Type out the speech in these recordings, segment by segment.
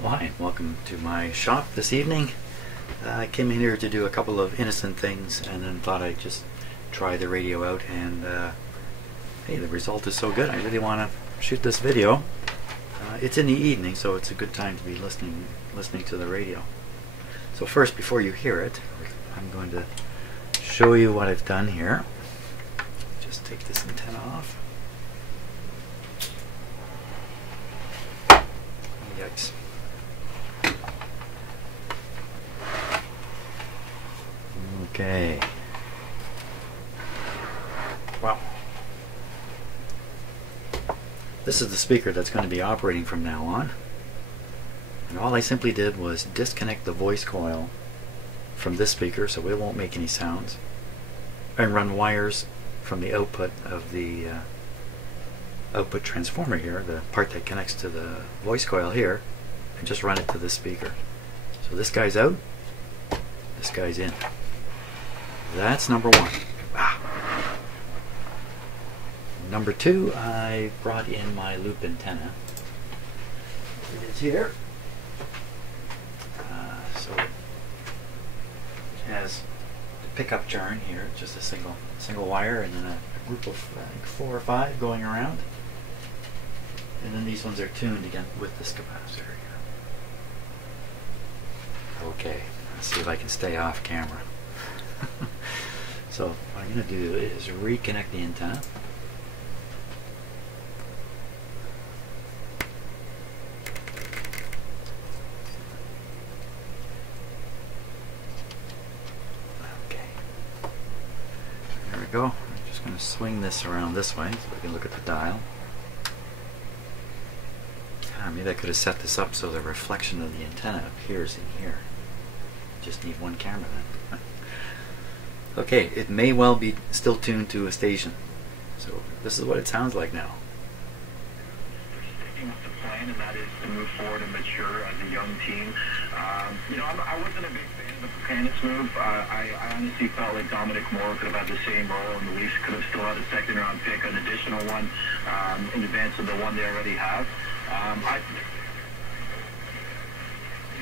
Well, hi, welcome to my shop this evening. I came in here to do a couple of innocent things and then thought I'd just try the radio out, and hey, the result is so good I really want to shoot this video. It's in the evening, so it's a good time to be listening to the radio. So first, before you hear it, I'm going to show you what I've done here. Just take this antenna off. Yikes. Okay. Well, this is the speaker that's going to be operating from now on. And all I simply did was disconnect the voice coil from this speaker so it won't make any sounds, and run wires from the output of the output transformer here, the part that connects to the voice coil here, and just run it to this speaker. So this guy's out, this guy's in. That's number one. Number two, I brought in my loop antenna. It is here. So it has the pickup turn here, just a single wire, and then a group of I think 4 or 5 going around. And then these ones are tuned again with this capacitor here. Okay, let's see if I can stay off camera. So what I'm going to do is reconnect the antenna. Okay, there we go. I'm just going to swing this around this way so we can look at the dial. Maybe I could have set this up so the reflection of the antenna appears in here. Just need one camera then. Okay, it may well be still tuned to a station. So this is what it sounds like now. Sticking with the plan, and that is to move forward and mature as a young team. I wasn't a big fan of the Buchanan's move. I honestly felt like Dominic Moore could have had the same role, and the Leafs could have still had a second-round pick, an additional one, in advance of the one they already have. I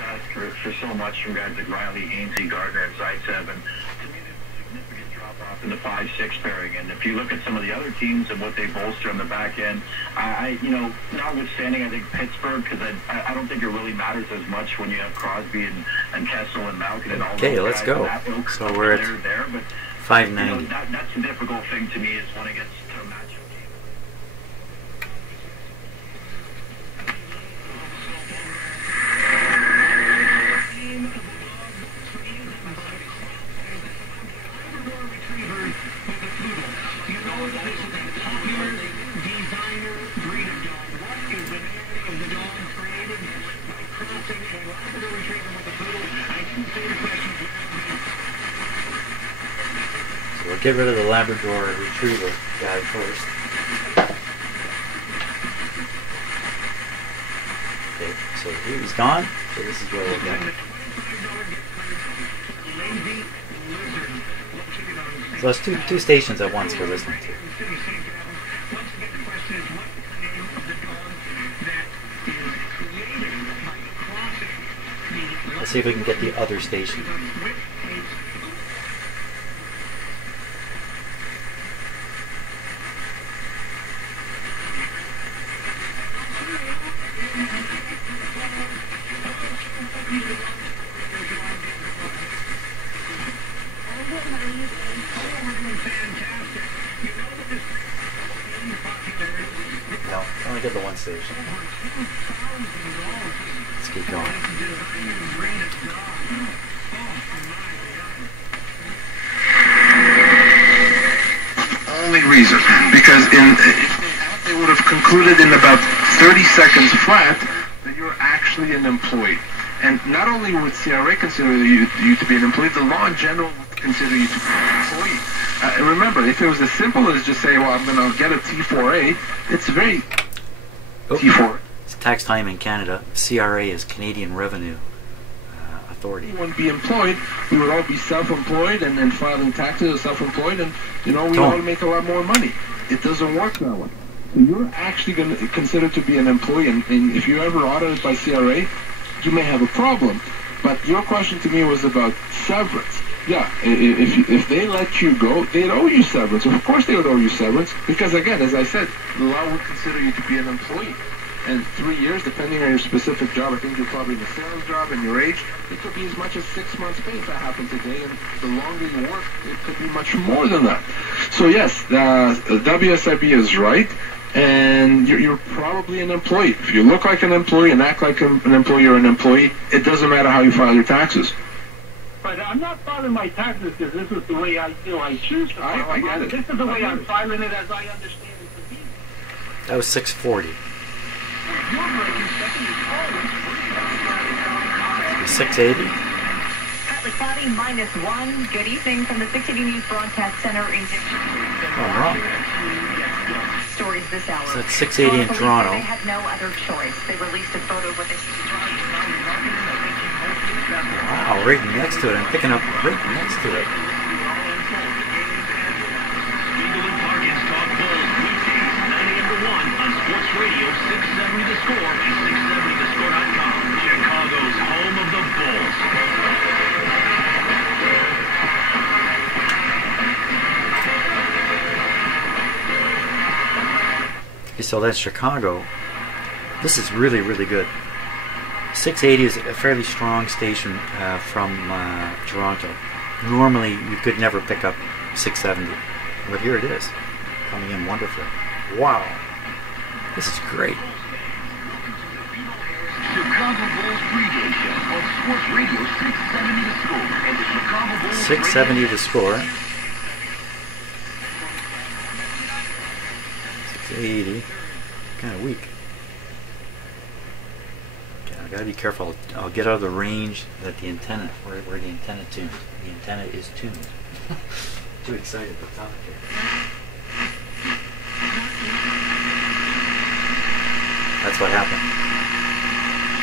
asked for so much from guys like Riley, Hainsey, Gardner, and Zaitsev, and to me there's a significant drop-off in the 5-6 pairing. And if you look at some of the other teams and what they bolster on the back end, notwithstanding, I think Pittsburgh, because I don't think it really matters as much when you have Crosby and Kessel and Malkin and all those guys. Okay, let's go. So we're at 590. That's the difficult thing to me, is when it gets to a matchup. So we'll get rid of the Labrador Retriever guy first. Okay, so he's gone. So this is where we'll go. So that's two stations at once we're listening to. Let's see if we can get the other station. No, only get the one station. Let's keep going. Only reason, because if they would have concluded in about 30 seconds flat that you're actually an employee. And not only would CRA consider you to be an employee, the law in general would consider you to be an employee. Remember, if it was as simple as just say, well, I'm going to get a T4A, it's very T4. It's tax time in Canada. CRA is Canadian Revenue Authority. We wouldn't be employed. We would all be self-employed and then filing taxes as self-employed, and we all make a lot more money. It doesn't work that way. So you're actually going to consider to be an employee, and if you're ever audited by CRA, you may have a problem. But your question to me was about severance. Yeah, if they let you go, they'd owe you severance. Of course they would owe you severance, because again, as I said, the law would consider you to be an employee. And 3 years, depending on your specific job, I think you're probably in a sales job and your age, it could be as much as 6 months pay if that happened today, and the longer you work, it could be much more than that. So yes, WSIB is right, and you're probably an employee. If you look like an employee and act like an employee or an employee, it doesnbe matter how you file your taxes. But I'm not filing my taxes because this is the way I feel I choose to file. I get it. This is the way I'm filing it as I understand it to be. That was 640. 680. Currently cloudy, -1. Good evening from the 680 News Broadcast Center in Oh, wrong. stories this hour. So that's 680 in Police Toronto. They had no other choice. They released a photo of what they Wow, right next to it. I'm picking up right next to it. Sports Radio 670 The Score and 670thescore.com. Chicago's home of the Bulls. Okay, so that's Chicago. This is really, really good. 680 is a fairly strong station from Toronto. Normally, you could never pick up 670, but here it is, coming in wonderfully. Wow. This is great. Chicago Bulls pregame show on Sports Radio 670 The Score and the Chicago Bulls 670 The Score. 680. Kind of weak. Okay, I gotta be careful. I'll get out of the range that the antenna, where the antenna tuned. The antenna is tuned. Too excited to talk here. That's what happened.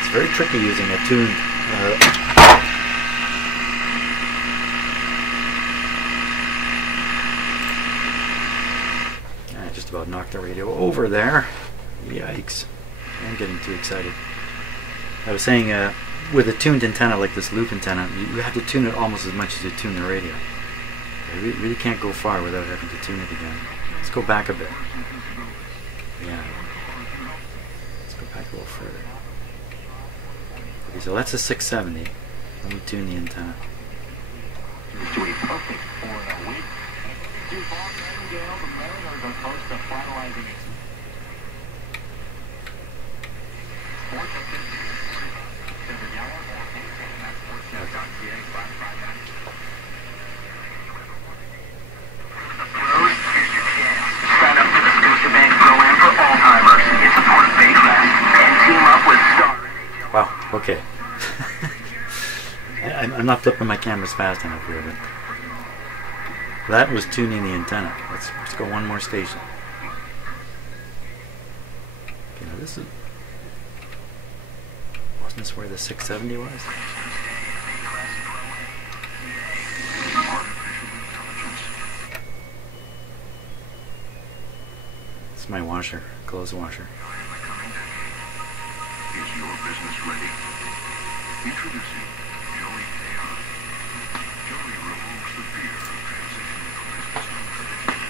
It's very tricky using a tuned. I just about knocked the radio over there. Yikes. I'm getting too excited. I was saying, with a tuned antenna like this loop antenna, you have to tune it almost as much as you tune the radio. You really can't go far without having to tune it again. Let's go back a bit. Yeah. Back a little further. Okay, so that's a 670. Let me tune the antenna. To a perfect 4-0 week. Do Bob Nightingale, the Mariners are close to finalizing it. Sign up for the Scotiabank program for Alzheimer's. It's a part of Baycrest and team up with Star. Wow, okay. I'm not flipping my cameras fast enough here, but that was tuning the antenna. Let's go one more station. Okay, now this is... Wasn't this where the 670 was? It's my washer, clothes washer. Is your business ready? Introducing Joey AI. Joey removes the fear of transitioning from business to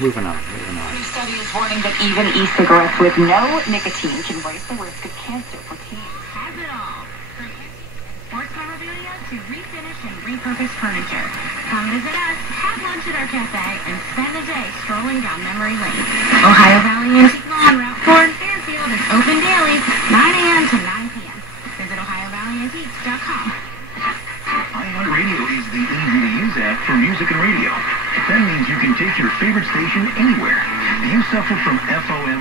Moving on. New study is warning that even e-cigarettes with no nicotine can raise the risk of cancer for teens. Has it all. From antiques and sports memorabilia to refinish and repurposed furniture. Come visit us, have lunch at our cafe, and spend a day strolling down memory lane. Ohio Valley Antique Mall on Route 4 in Fairfield is open daily, 9 a.m. to 9 p.m. Visit OhioValleyAntiques.com. iHeartRadio is the easy-to-use app for music and radio. That means you can take your favorite station anywhere. Do you suffer from FOMO?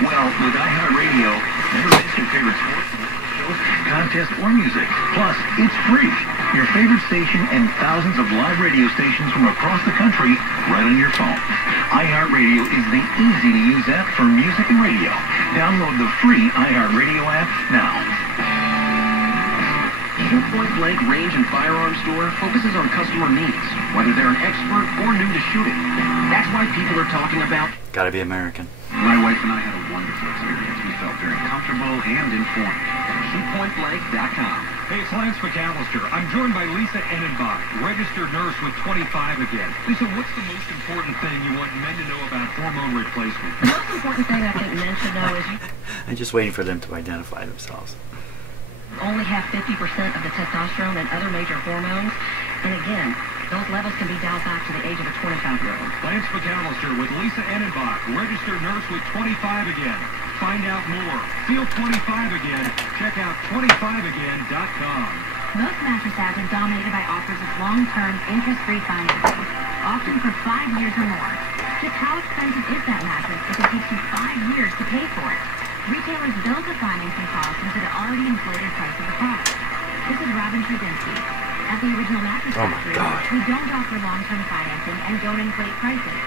Well, with iHeartRadio, never miss your favorite sports shows, contests, or music. Plus, it's free. Your favorite station and thousands of live radio stations from across the country right on your phone. iHeartRadio is the easy-to-use app for music and radio. Download the free iHeartRadio app now. Point Blank Range and Firearms Store focuses on customer needs, whether they're an expert or new to shooting. That's why people are talking about... Gotta be American. My wife and I had a wonderful experience. We felt very comfortable and informed. ShootPointBlank.com. Hey, it's Lance McAllister. I'm joined by Lisa Enenbach, registered nurse with 25 again. Lisa, what's the most important thing you want men to know about hormone replacement? The most important thing I think men should know is you I'm just waiting for them to identify themselves. only have 50% of the testosterone and other major hormones. And again, those levels can be dialed back to the age of a 25-year-old. Lance McAllister with Lisa Enenbach, registered nurse with 25 again. Find out more. Feel 25 again. Check out 25again.com. Most mattress ads are dominated by offers of long-term, interest-free financing, often for 5 years or more. Just how expensive is that mattress if it takes you 5 years to pay for it? Retailers build the financing costs into the already inflated price of the product. This is Robin Trudinsky. At the Original Mattress Factory, we don't offer long-term financing and don't inflate prices.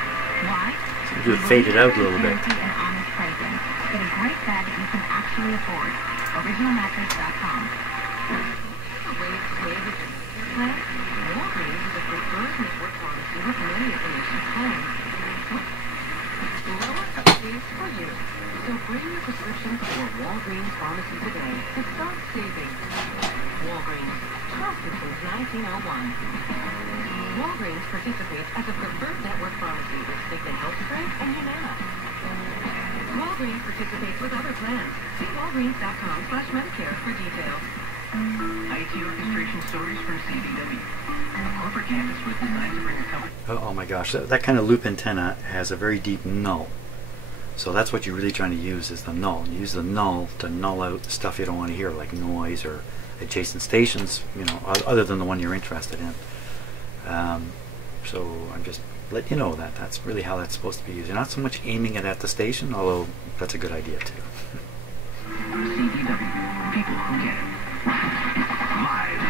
Why? So just fade it out a little bit. And honest pricing. Get a great bed that you can actually afford. OriginalMattress.com. Ways to save with your plan. Walgreens is a preferred network pharmacy with many affiliation plans. Lower fees for you. So bring your prescription to a Walgreens pharmacy today to start saving. Walgreens, trusted since 1901. Walgreens participates as a preferred network pharmacy with Cigna Health Spring and Humana. Walgreens participates with other plans. See Walgreens.com/Medicare for details. IT orchestration stories from CDW. A corporate campus was designed to bring a company... Oh my gosh, that kind of loop antenna has a very deep null. So that's what you're really trying to use, is the null. You use the null to null out the stuff you don't want to hear, like noise or adjacent stations, you know, other than the one you're interested in. So I'm just letting you know that that's really how that's supposed to be used. You're not so much aiming it at the station, although that's a good idea too. CDW. People who get it. Live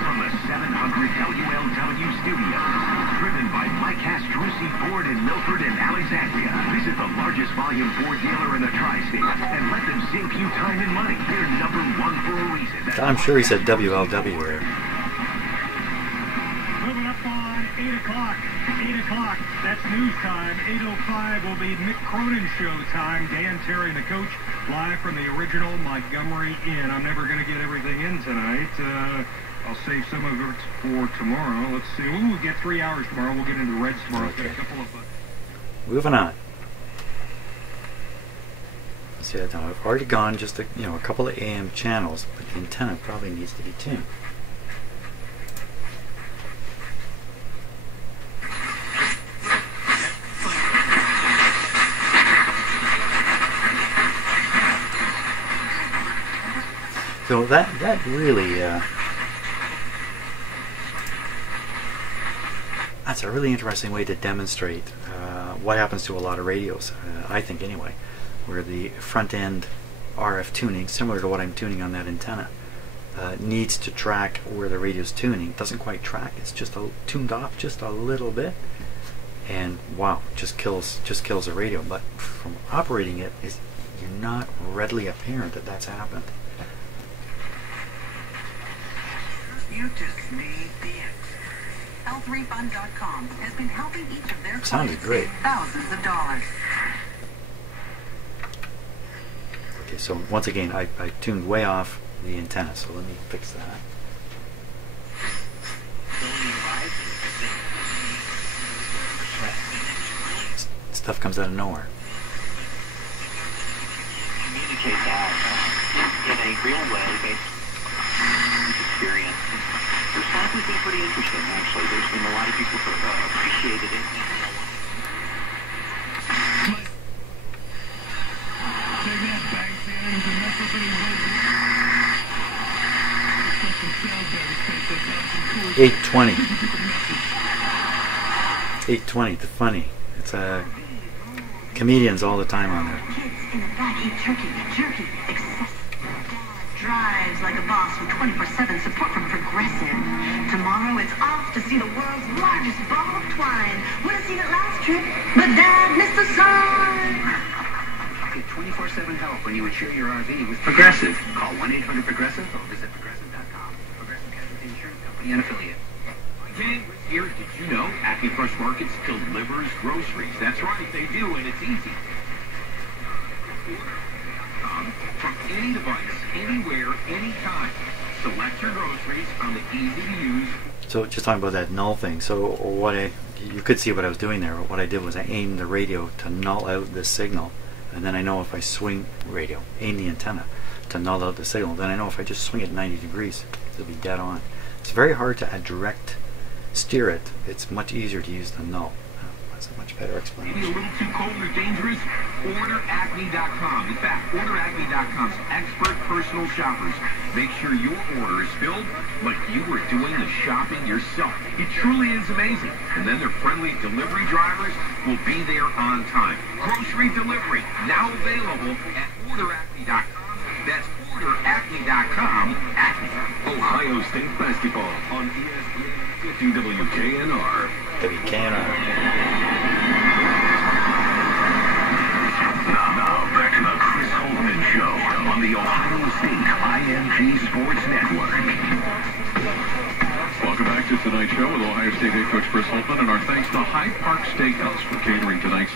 from the 700 WLW studios, driven by Mike Castrucci Ford in Milford and Alexandria. Visit the largest volume Ford dealer in the tri-state and let them save you time and money. They're #1 for a reason. I'm sure he said WLW there. Moving up on 8 o'clock. 8 o'clock, that's news time. 8:05 will be Mick Cronin's show time. Dan Terry and the coach, live from the original Montgomery Inn. I'm never going to get everything in tonight. I'll save some of it for tomorrow. Let's see. We'll get 3 hours tomorrow. We'll get into Reds tomorrow. Okay. Got a couple of... Moving on. See, now I've already gone just a couple of AM channels, but the antenna probably needs to be tuned. So that really that's a really interesting way to demonstrate what happens to a lot of radios, I think anyway, where the front end RF tuning, similar to what I'm tuning on that antenna, needs to track where the radio's tuning. It doesn't quite track, it's just tuned off just a little bit, and wow, just kills the radio. But from operating it, you're not readily apparent that that's happened. You just need the answer. Healthrefund.com has been helping each of their Sounded clients great. save thousands of dollars. Okay, so once again, I tuned way off the antenna, so let me fix that. Stuff comes out of nowhere. Communicate that in a real way based on experience. The response has been pretty interesting, actually. There's been a lot of people who appreciated it. $820. $820. The funny. It's comedians all the time on there. drives like a boss with 24/7 support from Progressive. Tomorrow it's off to see the world's largest ball of twine. Would have seen it last trip, but Dad missed the sign. Get 24/7 help when you insure your RV with Progressive. Call 1-800-PROGRESSIVE or visit Progressive.com. Progressive Casualty Insurance Company and affiliate. Gang, here, did you know Acme Fresh Markets delivers groceries? That's right, they do, and it's easy. From any device, anywhere, anytime. Select your groceries on the easy-to-use. So just talking about that null thing. So you could see what I was doing there. What I did was I aimed the radio to null out this signal, and then I know if I swing radio, aim the antenna to null out the signal, then I know if I just swing it 90 degrees, it'll be dead on. It's very hard to direct steer it. It's much easier to use the null. That's a much better explanation. Maybe a little too cold or dangerous? OrderAcme.com. In fact, OrderAcme.com's expert personal shoppers make sure your order is filled like you were doing the shopping yourself. It truly is amazing. And then their friendly delivery drivers will be there on time. Grocery delivery, now available at OrderAcme.com. That's OrderAcme.com. Acme. Ohio State Basketball on ESPN 50 WKNR. WKNR. Now back to the Chris Holtman Show on the Ohio State IMG Sports Network. Welcome back to tonight's show with Ohio State head coach Chris Holtman, and our thanks to Hyde Park Steakhouse for catering tonight's.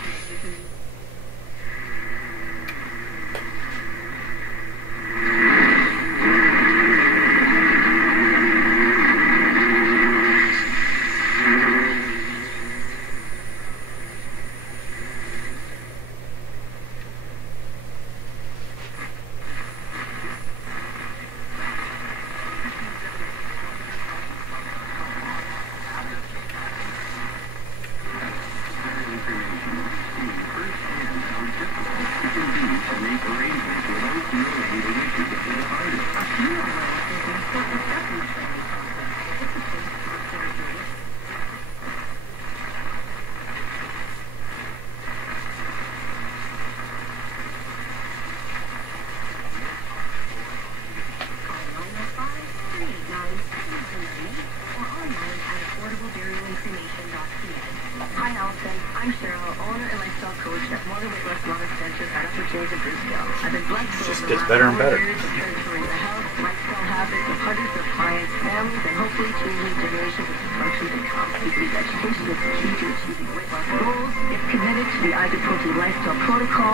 Just gets better and better.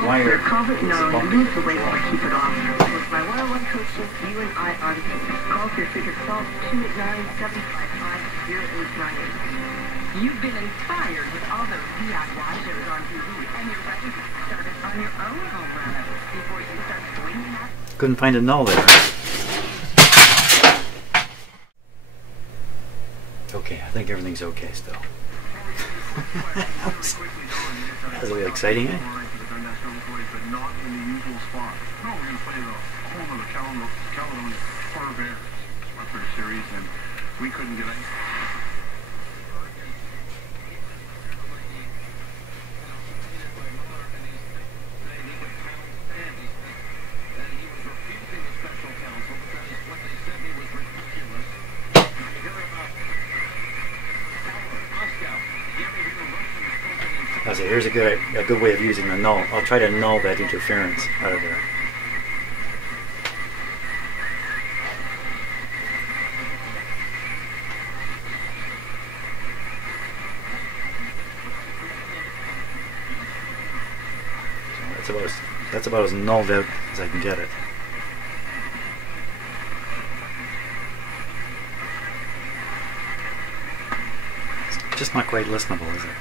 Wire. Lose the weight or keep it off. With my one-on-one coaching, you and I are the team. Call for your figure call 289-755-0898. You've been inspired with all those DIY shows on TV, and you're ready to start it on your own home run before you start swinging up. Couldn't find a null there. Okay, I think everything's okay still. That's really exciting, eh? But not in the usual spot. No, we're going to play the home of the Caledonia Fur Bears. It's my first series, and we couldn't get it. I say, here's a good way of using the null. I'll try to null that interference out of there. So that's about as nulled out as I can get it. It's just not quite listenable, is it?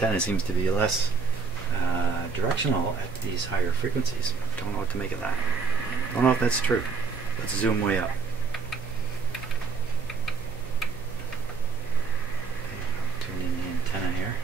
antenna seems to be less directional at these higher frequencies. Don't know what to make of that. Don't know if that's true. Let's zoom way up. Okay, tuning the antenna here.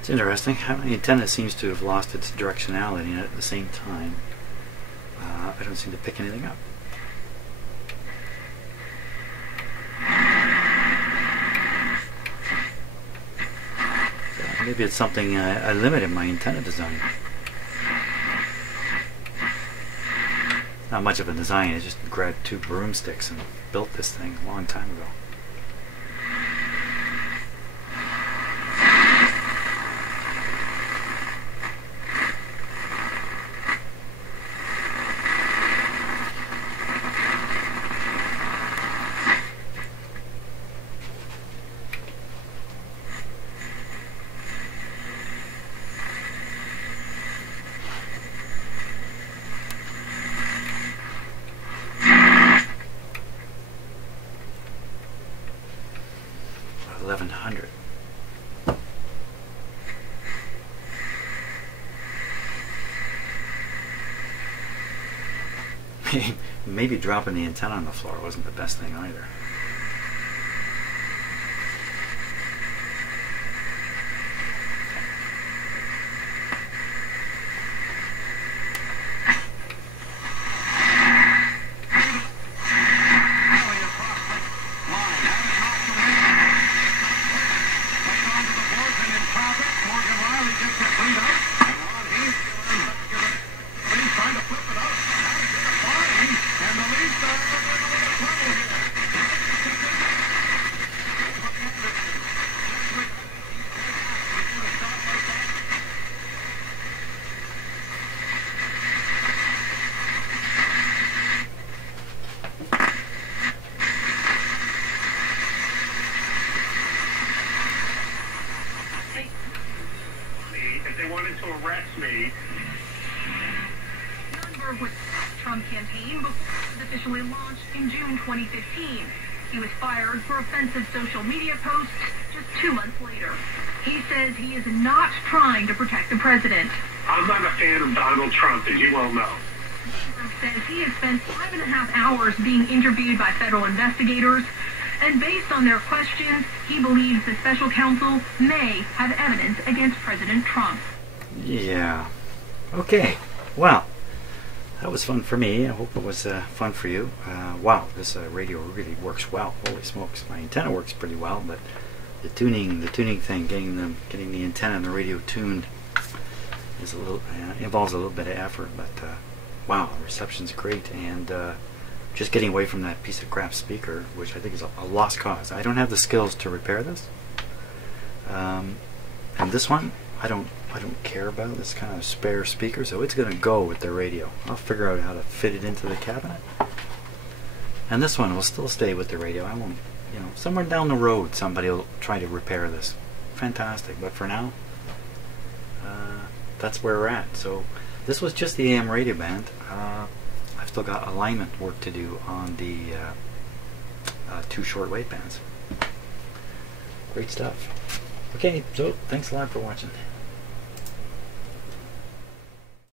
It's interesting how the antenna seems to have lost its directionality, and at the same time I don't seem to pick anything up. So maybe it's something I limit in my antenna design. Not much of a design, I just grabbed 2 broomsticks and built this thing a long time ago. Maybe dropping the antenna on the floor wasn't the best thing either. Trump campaign before it was officially launched in June 2015. He was fired for offensive social media posts just 2 months later. He says he is not trying to protect the president. I'm not a fan of Donald Trump, as you well know. Trump says he has spent 5.5 hours being interviewed by federal investigators, and based on their questions, he believes the special counsel may have evidence against President Trump. Yeah. Okay. Well, that was fun for me. I hope it was fun for you. Wow, this radio really works well. Holy smokes, my antenna works pretty well, but the tuning thing, getting the antenna and the radio tuned, is a little involves a little bit of effort. But wow, the reception's great, and just getting away from that piece of crap speaker, which I think is a lost cause. I don't have the skills to repair this, and this one I don't care about. This kind of spare speaker, so it's going to go with the radio. I'll figure out how to fit it into the cabinet, and this one will still stay with the radio. I won't, somewhere down the road somebody will try to repair this. Fantastic, but for now, that's where we're at. So this was just the AM radio band. I've still got alignment work to do on the 2 shortwave bands. Great stuff. Okay, so thanks a lot for watching.